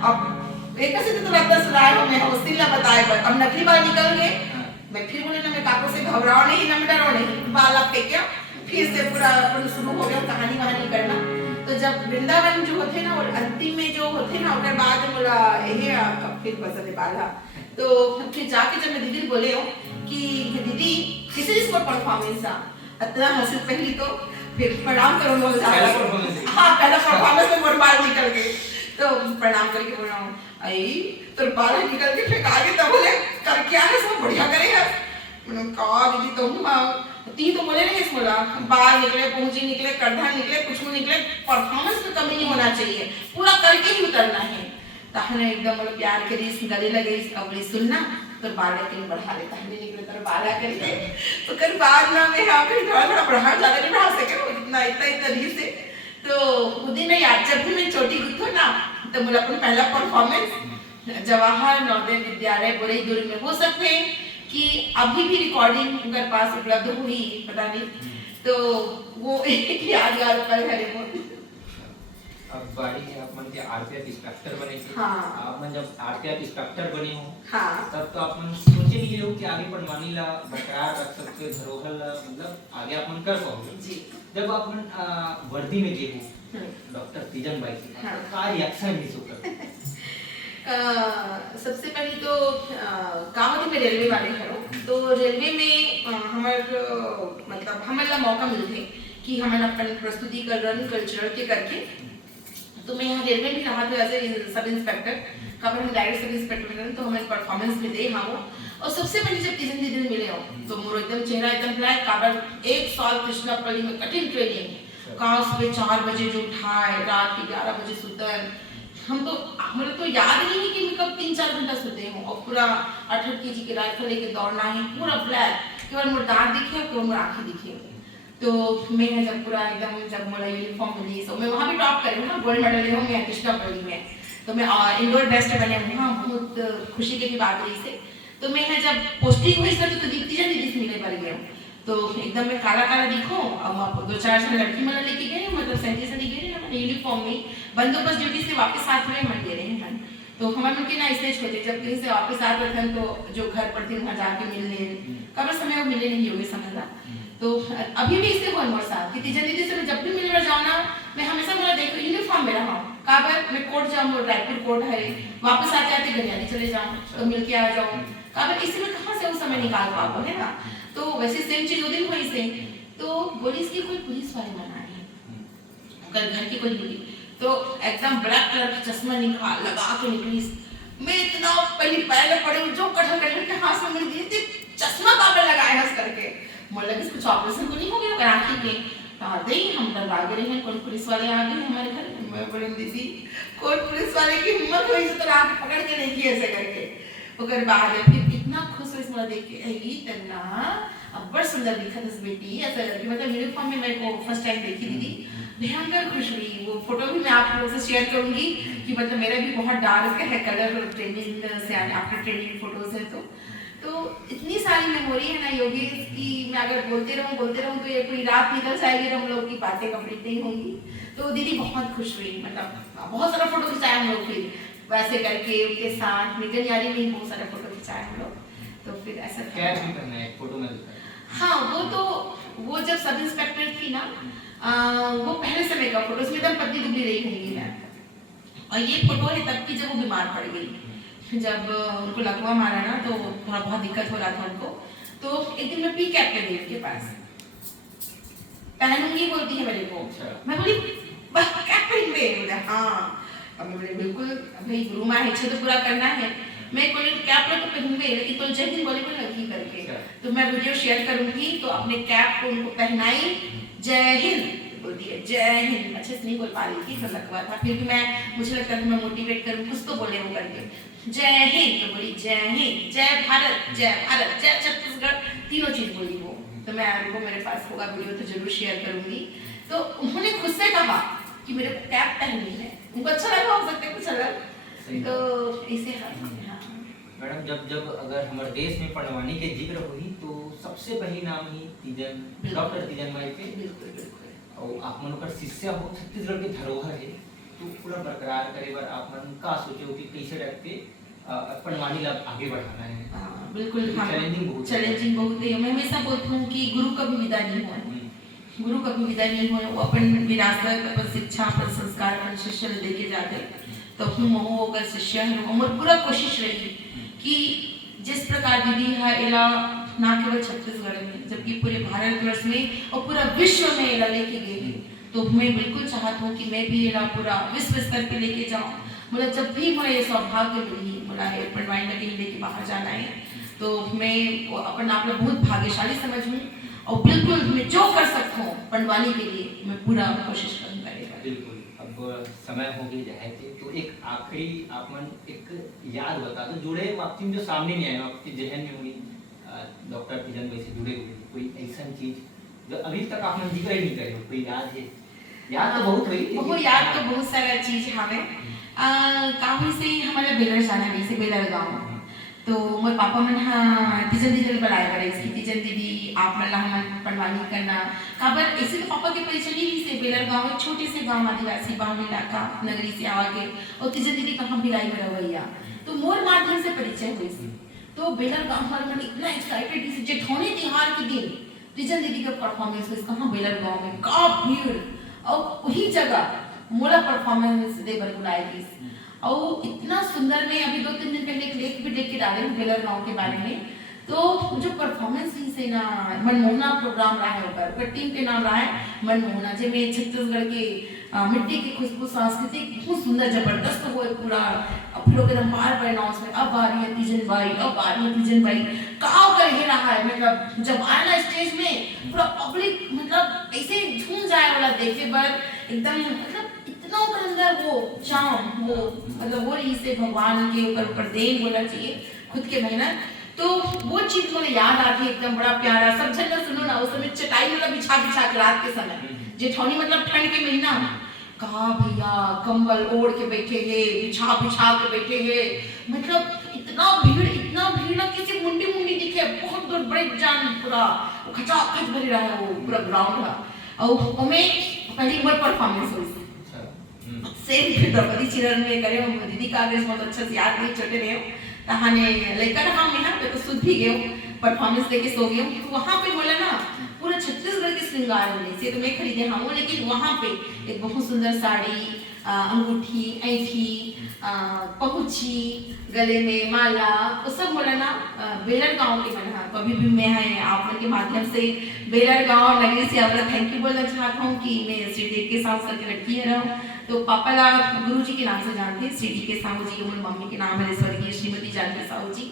अब एक से तो लगता सुनाए हो मैं हौसला ना बताए पर अब नकली बाल निकल गए। मैं फिर बोले ना मैं काको से घबराओ नहीं ना मैं डरो नहीं बाल आप फेंक फिर से पूरा अपन शुरू हो गया कहानी वहानी करना। तो जब वृंदावन जो होते ना और अंतिम में जो होते ना उसके बाद बोला ये आपका फिर पसंद है बाला। तो फिर जाके जब मैं दीदी को बोले हो कि दीदी किसी चीज पर परफॉर्मेंस इतना हंसी पहली तो फिर प्रणाम करो बोल हाँ पहला परफॉर्मेंस में मोर बाल निकल गए तो प्रणाम करके बोल रहा हूँ आई तो बाल निकल के फेंक आगे तब बोले कर क्या है सब बढ़िया करे है मैंने कहा दीदी तुम ती तो बोले नहीं बोला बाल निकले पूंजी निकले करधा निकले कुछ निकले परफॉर्मेंस में कमी नहीं होना चाहिए पूरा करके ही उतरना है। ताहने एकदम बोले प्यार के रीस गले लगे अब सुनना तो बाल के बढ़ा लेता है निकले तो बाला करके तो कर बाद ना मैं यहाँ पे थोड़ा थोड़ा बढ़ा ज्यादा नहीं बढ़ा सके इतना इतना रीस से। तो उस दिन यार जब भी मैं छोटी गुथो ना तो बोला अपन पहला परफॉर्मेंस जवाहर नवोदय विद्यालय बड़ी दूर में हो सकते हैं कि अभी भी रिकॉर्डिंग उनके पास उपलब्ध हुई पता नहीं तो वो एक यादगार पल है वो। अब बारी है आप मन के आरपीएफ इंस्पेक्टर बने थे। हाँ। आप मन जब आरपीएफ इंस्पेक्टर बने हो हाँ। तब तो आप मन सोचे नहीं हो कि आगे पनवानी ला बरकरार रख सकते धरोहर ला मतलब आगे आप मन कर पाओगे जी। जब आप मन वर्दी में गए हो डॉक्टर तीजन बाई की हाँ। का रिएक्शन मिस होकर सबसे पहले तो कामती में रेलवे वाले हैं तो रेलवे में हमारे मतलब हमारा मौका मिलते कि हमें अपन प्रस्तुति कर रन कल्चरल के करके तो मैं यहाँ रेलवे में रहा तो एज ए सब इंस्पेक्टर कब हम डायरेक्ट सब इंस्पेक्टर में तो हमें परफॉर्मेंस भी दे हाँ वो और सबसे पहले जब तीन दिन मिले हो तो मोर एकदम चेहरा एकदम ब्लैक काबर एक साल कृष्णापल्ली में कठिन ट्रेनिंग कहाँ सुबह 4 बजे जो उठाए रात के 11 बजे सुतन हम तो हमें तो याद नहीं है कि मैं कब 3-4 घंटा सोते हूँ और पूरा 8-8 kg के राइफल लेके दौड़ना है पूरा ब्लैक केवल मोर दांत दिखे और केवल मोर आँखें दिखे। तो मैं जब पूरा एकदम जब मेरा यूनिफॉर्म मिली तो मैं वहाँ भी टॉप करी हूँ ना गोल्ड मेडल ले हूँ मैं कृष्णापल्ली में तो मैं इंडोर बेस्ट बने हूँ हाँ बहुत खुशी की भी बात रही से। तो मैं यहाँ जब पोस्टिंग हुई सर तो दीप्ति जन दीदी से मिलने पर गया तो एकदम मैं काला काला दिखूं अब आप 2-4 जन लड़की मतलब लेके गए मतलब सैंती सैंती गए ना यूनिफॉर्म में बंदोबस्त ड्यूटी से वापस साथ में मन दे रहे हैं तो हमारे उनके ना स्टेज होते जब कहीं से वापस आते थे तो जो घर पर थे वहाँ जाके मिलने कब समय वो मिले नहीं होंगे समझना। तो अभी भी इससे बहुत मोर साथ कि तीजन दीदी से मैं जब भी मिलने जाऊँ ना मैं हमेशा मेरा देखो यूनिफॉर्म में रहा हूँ काबर मैं कोर्ट जाऊँ रायपुर कोर्ट है वापस आते आते गरियानी चले जाऊँ तो मिल के आ जाऊँ काबर इसी में कहाँ से वो समय निकाल पाओ है ना। तो वैसे सेम चीज दिन हुई से तो बोली इसकी कोई पुलिस वाले मना है घर की कोई बोली तो एकदम ब्लैक कलर का चश्मा निकाल लगा के निकली मैं इतना पहले पैर पड़े जो कठल कठल के हाथ में मिल दी चश्मा काबर लगाया हंस करके बोला कि कुछ ऑपरेशन तो नहीं हो गया आँखी के दे हम डरा गए हैं कौन पुलिस वाले आ गए हमारे घर मैं बोली दीदी कौन पुलिस वाले की हिम्मत हुई तो आँख पकड़ के नहीं की ऐसे करके ओकर बाद फिर इतना खुश हुई इसमें देख के आई तन्ना अब बड़ सुंदर दिखा था बेटी ऐसा लड़की मतलब यूनिफॉर्म में मेरे को फर्स्ट टाइम देखी दीदी भयंकर खुश हुई। वो फोटो भी मैं आप लोगों से शेयर करूंगी कि मतलब मेरा भी बहुत डार्क है कलर ट्रेनिंग से आफ्टर ट्रेनिंग फोटोज है तो इतनी सारी मेमोरी है ना योगेश की मैं अगर बोलते रहूं तो ये कोई रात निकल जाएगी हम लोग की बातें कंप्लीट नहीं होंगी। तो दीदी बहुत खुश हुई मतलब बहुत सारा फोटो खिंचाया हम लोग फिर वैसे करके उनके साथ निकल यारी में बहुत सारा फोटो खिंचाया हम लोग। तो फिर ऐसा कैद भी करना है फोटो में हाँ वो जब सब इंस्पेक्टर थी ना वो पहले समय का फोटो उसमें एकदम पतली दुबली रही होंगी मैं और ये फोटो है तब की जब वो बीमार पड़ गई जब उनको लकवा मारा ना तो थोड़ा बहुत दिक्कत हो रहा था उनको। तो एक दिन मैं पी कैप पे गई उनके पास पहनूंगी बोलती है मेरे को मैं बोली कैप पहन बोले हाँ अब मैं बोले बिल्कुल भाई गुरु माँ इच्छा तो पूरा करना है मैं कोई कैप तो पहनूंगी लेकिन तो जय हिंद बोले को लगी करके तो मैं वीडियो शेयर करूंगी तो अपने कैप को उनको पहनाई जय हिंद बोलती है जय हिंद अच्छे से नहीं बोल पा रही थी तो लगवा था फिर भी मैं मुझे लगता था मैं मोटिवेट करूँ कुछ तो बोले वो करके जय हिंद तो बोली जय हिंद जय भारत जय छत्तीसगढ़ तीनों चीज बोली वो। तो मैं उनको मेरे पास होगा वीडियो तो जरूर शेयर करूंगी। तो उन्होंने खुद से कहा कि मेरे को कैप पहननी है उनको अच्छा लगा हो सकता है कुछ अलग तो इसे मैडम जब अगर हमारे देश में पनवानी के जिक्र हुई तो सबसे पहली नाम ही तीजन डॉक्टर तीजन बाई के और आप मन ओकर शिष्य हो, छत्तीसगढ़ के धरोहर है, तो पूरा बरकरार करे बर आप मन का सोचे हो कि कैसे रख के अपन वाणी ला आगे बढ़ाना है? बिल्कुल हाँ, चैलेंजिंग बहुत है। चैलेंजिंग बहुत है। मैं हमेशा बोलती हूँ कि गुरु कभी विदा नहीं हुआ, गुरु कभी विदा नहीं हुआ। वो अपन विरासत, अपन शिक्षा, अपन संस्कार, अपन शिष्य ले के जाते, तो अपनी महो अगर शिष्य है और पूरा कोशिश रही कि जिस प्रकार दीदी है एला ना केवल छत्तीसगढ़ में जबकि पूरे भारतवर्ष में और पूरा विश्व में एला लेके गई है, तो मैं बिल्कुल चाहती हूँ कि मैं भी एला पूरा विश्व स्तर पे लेके जाऊँ। मतलब जब भी मुझे सौभाग्य मिली, मुझे एयरपोर्ट वाइंड के लेके बाहर जाना है, तो मैं अपन आप लोग बहुत भाग्यशाली समझूँ और बिल्कुल मैं जो कर सकता हूँ पंडवानी के लिए मैं पूरा कोशिश करूँगा। बिल्कुल, अब समय हो गई जाए तो एक आखिरी आप मन एक याद बता दो, जुड़े वापसी जो सामने नहीं आए आपके जहन में हुई डॉक्टर तीजन भाई से जुड़े हुए कोई ऐसा चीज जो अभी तक आपने जिक्र ही नहीं करे हो, कोई याद है? याद तो बहुत हुई, वो याद तो बहुत सारा चीज हमें काफी से हमारे बेलर जाना है से बेलर गाँव, तो मोर पापा मन हाँ तीजन दीदी बुलाया करे इसकी तीजन दीदी आप मन ला हमन पंडवानी करना काबर ऐसे तो पापा के परिचय नहीं से बेलर गाँव एक छोटे से गाँव आदिवासी गाँव इलाका नगरी से आके और तीजन दीदी कहाँ बिलाई में रवैया, तो मोर माध्यम से परिचय हुई। तो बेलर गाँव वाले मन इतना एक्साइटेड थी जेठौनी त्योहार के दिन तीजन दीदी का परफॉर्मेंस हुई कहाँ बेलर गाँव में का भीड़ और वही जगह मोला परफॉर्मेंस दे बर बुलाए गई। और इतना सुंदर, मैं अभी 2-3 दिन पहले एक लेख भी लिख के डाले हूँ बेलर गाँव के बारे में, तो जो परफॉर्मेंस ही से ना मनमोहना प्रोग्राम रहा है ऊपर टीम के नाम रहा है मनमोहना, जिसमें छत्तीसगढ़ के मिट्टी की खुशबू सांस्कृतिक बहुत सुंदर जबरदस्त हुए पूरा फिर एकदम बार बार अनाउंस में अब आ रही है तीजन भाई, अब आ रही है तीजन भाई काव कर ही रहा है। मतलब जब आना स्टेज में पूरा पब्लिक मतलब ऐसे झूम जाए वाला देखे पर एकदम मतलब इतना ऊपर अंदर वो चाम वो मतलब वो रही से भगवान के ऊपर देन बोलना चाहिए खुद के मेहनत, तो वो चीज मुझे याद आती है एकदम बड़ा प्यारा। सब जन सुनो ना उस समय चटाई मतलब बिछा बिछा के रात के समय जेठौनी मतलब ठंड के महीना कहा भैया कंबल ओढ़ के बैठे हैं बिछा बिछा के बैठे हैं, मतलब इतना भीड़ ना किसी मुंडी मुंडी दिखे बहुत दूर बड़े जान पूरा खचाखच भरी रहा है वो पूरा ग्राउंड है। और हमें पहली बार परफॉर्मेंस हुई सेम द्रौपदी चिरन में करे हम दीदी का आदेश बहुत अच्छा से याद नहीं छोटे रहे तहाने लड़का रहा मैं ना तो सुध भी गए परफॉर्मेंस देके सो गए, तो वहाँ पे बोला ना पूरा छत्तीसगढ़ के श्रृंगार होने से तो मैं खरीदे हाँ लेकिन वहाँ पे एक बहुत सुंदर साड़ी अंगूठी ऐठी पहुँची गले में माला वो सब बोला ना बेलर गांव के मन हाँ कभी भी मैं है आप लोग के माध्यम से बेलर गांव नगरी से आप थैंक यू बोलना चाहता हूँ कि मैं श्री देव के साथ सर की लड़की है रहा तो पापा ला गुरु जी के नाम से जानते हैं, श्री डी के साहू जी उमर मम्मी के नाम है स्वर्गीय श्रीमती जानकी साहू जी,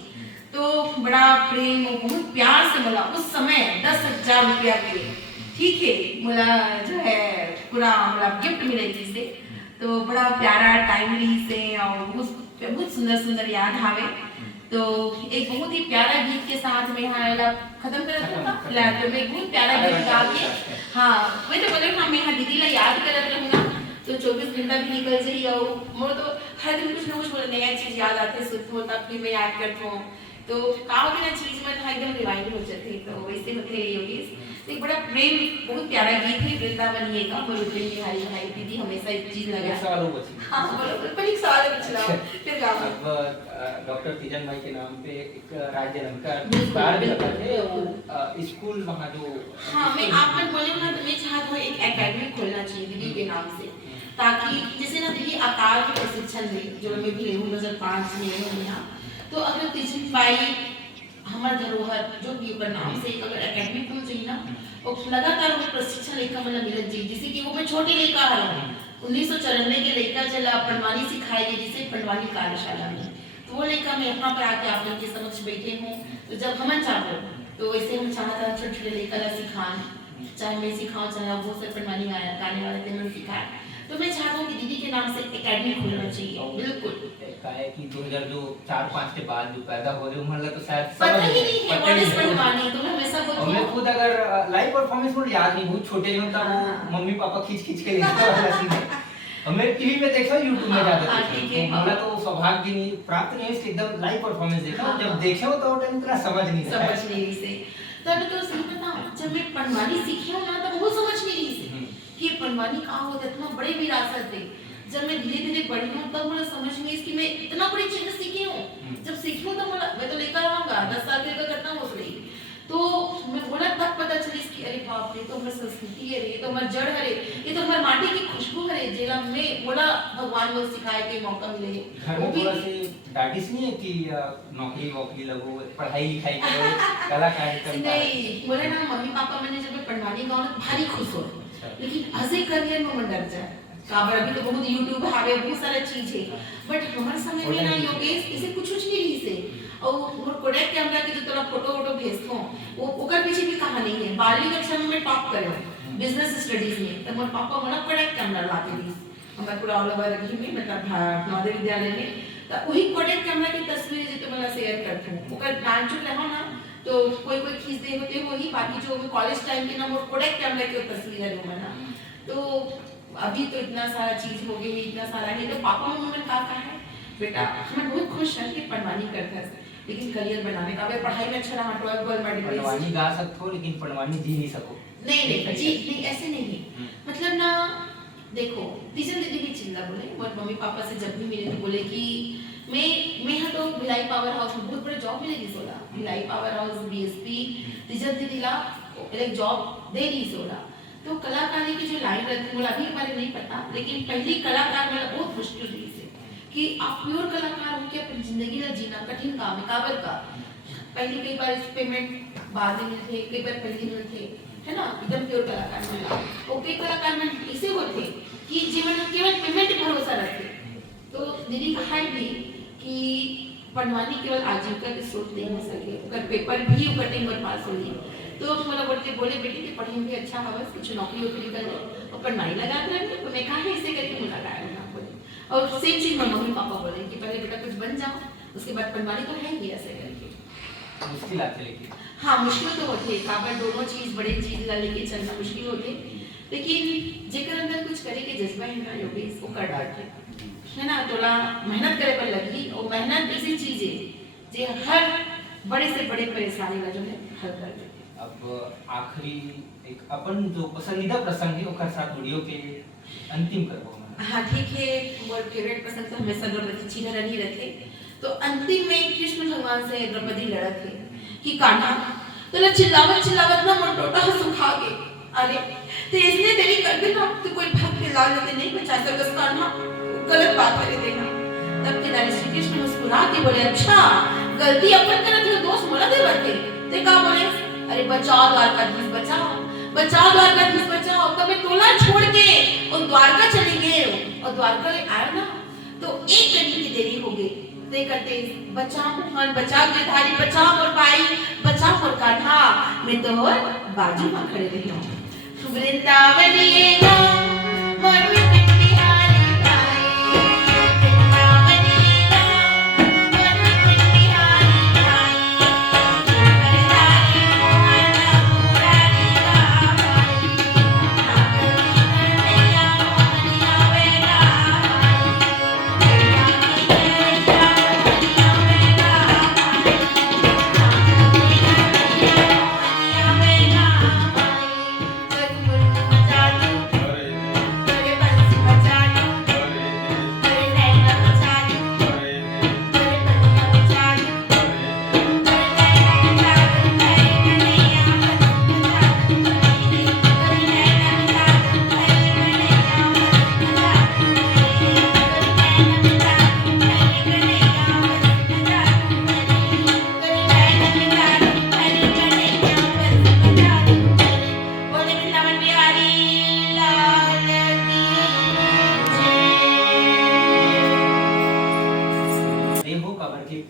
तो बड़ा प्रेम और बहुत प्यार से बोला उस समय 10,000 रुपया के ठीक है बोला जो है पूरा मतलब गिफ्ट मिले जिसे, तो बड़ा प्यारा टाइमली से और बहुत सुंदर सुंदर याद आवे। तो एक बहुत ही प्यारा गीत के साथ में यहाँ खत्म कर देता तो मैं बहुत प्यारा गीत गा के हाँ मैं तो बोले हाँ मैं हाँ दीदी ला याद करत रहूँगा तो 24 घंटा भी निकल जाइए और मोर तो हर दिन कुछ ना कुछ बोले नया चीज याद आते है सुनते हो तब फिर मैं याद करता हूँ तो काव के ना चीज में था एकदम रिवाइंड हो जाते हैं, तो वैसे होते हैं योगेश। तो एक बड़ा प्रेम बहुत प्यारा गीत है वृंदावन ये का मरुद्रेन बिहारी भाई दीदी हमेशा एक चीज लगा हाँ बोलो पर एक सवाल पूछना फिर गाओ। अब डॉक्टर तीजन भाई के नाम पे एक राज्य अलंकार पुरस्कार भी लगा है और स्कूल वहाँ जो हाँ मैं आप मन बोले ना तो मैं चाहता हूँ एक एकेडमी खोलना चाहिए दीदी के नाम से, ताकि जैसे ना दीदी आकार के प्रशिक्षण में जो मैं भी रहूँ 2005 में हूँ यहाँ, तो अगर तीजन भाई हमारा धरोहर जो भी ऊपर नाम से अगर एकेडमी खुल चाहिए ना और लगातार वो प्रशिक्षण लेकर मतलब मिलत चाहिए, जैसे कि वो मैं छोटी लड़का हूँ 1994 के लड़का चला पंडवानी सिखाएगी जिसे पंडवानी कार्यशाला में, तो वो लड़का मैं यहाँ पर आके आप लोग के समक्ष बैठे हूँ, तो जब हम चाहो तो वैसे हम चाहता छोटे छोटे लड़का ला सिखाएं, चाहे मैं सिखाऊं चाहे वो सब पंडवानी गाने वाले थे मैं सिखाए, तो मैं चाहता हूँ कि दीदी के नाम से एकेडमी खोलना चाहिए। बिल्कुल है कि 2004-5 के बाद जो पैदा हो रहे उम्र तो शायद पता ही नहीं है व्हाट इज पंडवानी, तो मैं हमेशा बोलती हूं मैं खुद अगर लाइव परफॉर्मेंस मुझे याद नहीं बहुत छोटे में तब वो मम्मी पापा खींच के लेते वाला सीन है, हमें टीवी में देखा यूट्यूब में जाता था तो मला तो सौभाग्य नहीं प्राप्त नहीं इसलिए एकदम लाइव परफॉर्मेंस देखा, जब देखा हो तो टाइम इतना समझ नहीं से तब तो सही बता जब मैं पंडवानी सीखी हूं ना तो वो समझ नहीं रही से कि पनवानी कहाँ होता है, इतना बड़े विरासत है। जब मैं धीरे धीरे बढ़ी हूँ तब मुझे समझ में कि मैं इतना बड़ी चीज सीखी हूँ। जब सीखी हूँ तो मैं तो लेकर आऊंगा 10 साल के करता हूँ उसमें, तो मैं बोला तब पता चली कि अरे बाप रे, तो हमारी संस्कृति है, ये तो हमारी जड़ है, ये तो हमारी माटी की खुशबू है, जेला में बोला भगवान को सिखाए के मौका मिले। घर में थोड़ा से डांटिस नहीं है कि नौकरी वोकरी लगो, पढ़ाई लिखाई करो, कलाकारी करना है। नहीं बोले ना, मम्मी पापा मैंने जब मैं पढ़वानी गाँव ना भारी खुश हो, लेकिन अजे करियर में मन डर जाए काबर। अभी तो बहुत यूट्यूब हावे, बहुत सारा चीज है, बट हमारे समय में ना योगेश इसे कुछ नहीं रही से। और मोर कोडैक कैमरा के जो तोरा फोटो वोटो भेजतो, वो ओकर पीछे भी कहानी है। 12वीं कक्षा में मैं टॉप करे बिजनेस स्टडीज में, तो मोर पापा मोला कोडैक कैमरा लाके दी हमरा पूरा ऑल ओवर रही में, मतलब नवोदय विद्यालय में। तो वही कोडैक कैमरा की तस्वीरें जो तो मला शेयर करथूं, ओकर नाम जो रहो ना तो कोई कोई खींच दे होते हो ही, बाकी जो कॉलेज टाइम के ना मोर कोडैक कैमरा की तस्वीर है मना। तो अभी तो इतना सारा चीज हो गई, इतना सारा नहीं, तो पापा मम्मी ने कहा है बेटा मैं बहुत खुश है कि पढ़वानी करता है, लेकिन करियर बनाने का, अगर पढ़ाई में अच्छा रहा 12 गोल्ड मेडल, पढ़वानी गा सकते हो लेकिन पढ़वानी जी नहीं सको। नहीं जी नहीं, ऐसे नहीं। मतलब ना देखो, तीजन दीदी भी चिल्ला बोले और मम्मी पापा से जब भी मिले तो बोले कि मैं हाँ तो भिलाई पावर हाउस में बहुत बड़े जॉब मिलेगी सोला, Bhilai power house BSP Teejan दीदी ला एक जॉब दे रही सोला। तो कलाकारी की जो लाइन रहती है अभी हमारे नहीं पता, लेकिन पहली कलाकार वाला बहुत मुश्किल रही से कि आप प्योर कलाकार हो क्या, अपनी जिंदगी का जीना कठिन काम है काबर का। पहली कई बार इस पेमेंट बाद में मिलते, कई बार पहले मिलते है ना, एकदम प्योर कलाकार मिला। और कई कलाकार में इसे होते कि जीवन केवल पेमेंट भरोसा रखते। तो दीदी कहा भी कि पढ़वानी केवल आजीविका के स्रोत नहीं हो सके, अगर पेपर भी कटिंग और पास हो गई तो मतलब बोले बेटी कि पढ़ने भी अच्छा हवस, कुछ नौकरी वोकरी कर ले और पढ़ाई लगा कर, तो मैं कहा इसे करके मुझे लगाया ना बोले। और सेम चीज मम्मी पापा बोले कि पहले बेटा कुछ बन जाओ, उसके बाद पढ़वानी तो है ही ऐसे करके। मुश्किल आते लेकिन हाँ मुश्किल तो होते, काबर दोनों चीज बड़े चीज ला लेके चलना मुश्किल होते, लेकिन जेकर अंदर कुछ करे के जज्बा है ना योगेश वो कर डालते है ना, थोड़ा मेहनत करे पर लगी। और मेहनत ऐसी चीज है जो हर बड़े से बड़े परेशानी का जो है हल कर देते। अब आखिरी एक अपन जो पसंदीदा प्रसंग है ओकर साथ वीडियो के अंतिम करबो। हाँ ठीक है, मोर फेवरेट प्रसंग तो हमेशा द्रौपदी चिन्ह ही रहते। तो अंतिम में कृष्ण भगवान से द्रौपदी लड़त है कि कान्हा तो चिल्लावत चिल्लावत ना मोर टोटा सुखा गए। अरे तो इसने तेरी कर भी ना तो कोई भक्त के लाल लेते नहीं बचा सकता कान्हा, गलत बात करे देना। तब के नारी श्री कृष्ण मुस्कुरा के बोले अच्छा गलती अपन करत हो, दोस्त मोला दे बते ते का बोले अरे बचाओ द्वारकाधीश बचाओ, बचाओ द्वारकाधीश बचाओ। तब मैं टोला छोड़ के और द्वारका चले गए और द्वारका ले आया ना तो एक घंटे की देरी हो गई। ते करते बचाओ मन बचाओ के धारी बचाओ और भाई बचाओ और कान्हा, मैं तो और बाजू में खड़े रही हूं। वृंदावन ये गाँव मोर विपिन बिहारी गाए, वृंदावन ये गाँव मोर विपिन बिहारी गाए, करतारी मोहन मुरारी गाए, नागरी कन्हैया मोहन आवे गाए, कन्हैया कन्हैया मोहन आवे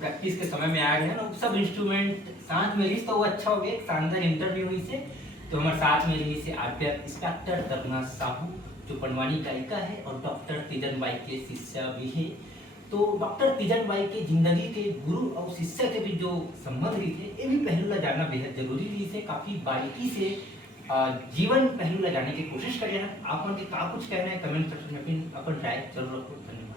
प्रैक्टिस के समय में आ गए हैं ना सब इंस्ट्रूमेंट साथ में रही तो वो अच्छा हो गया। एक शानदार इंटरव्यू हुई से तो हमारे साथ में रही से आरपीएफ इंस्पेक्टर तरना साहू जो पनवानी गायिका है और डॉक्टर तीजन बाई के शिष्य भी है। तो डॉक्टर तीजन बाई के जिंदगी के गुरु और शिष्य के भी जो संबंध रही थे ये भी पहलू ला जानना बेहद जरूरी रही से, काफी बारीकी से जीवन पहलू ला जाने की कोशिश करिए ना। आप के का कुछ कहना है कमेंट सेक्शन में फिर अपन ट्राई जरूर रखो। धन्यवाद।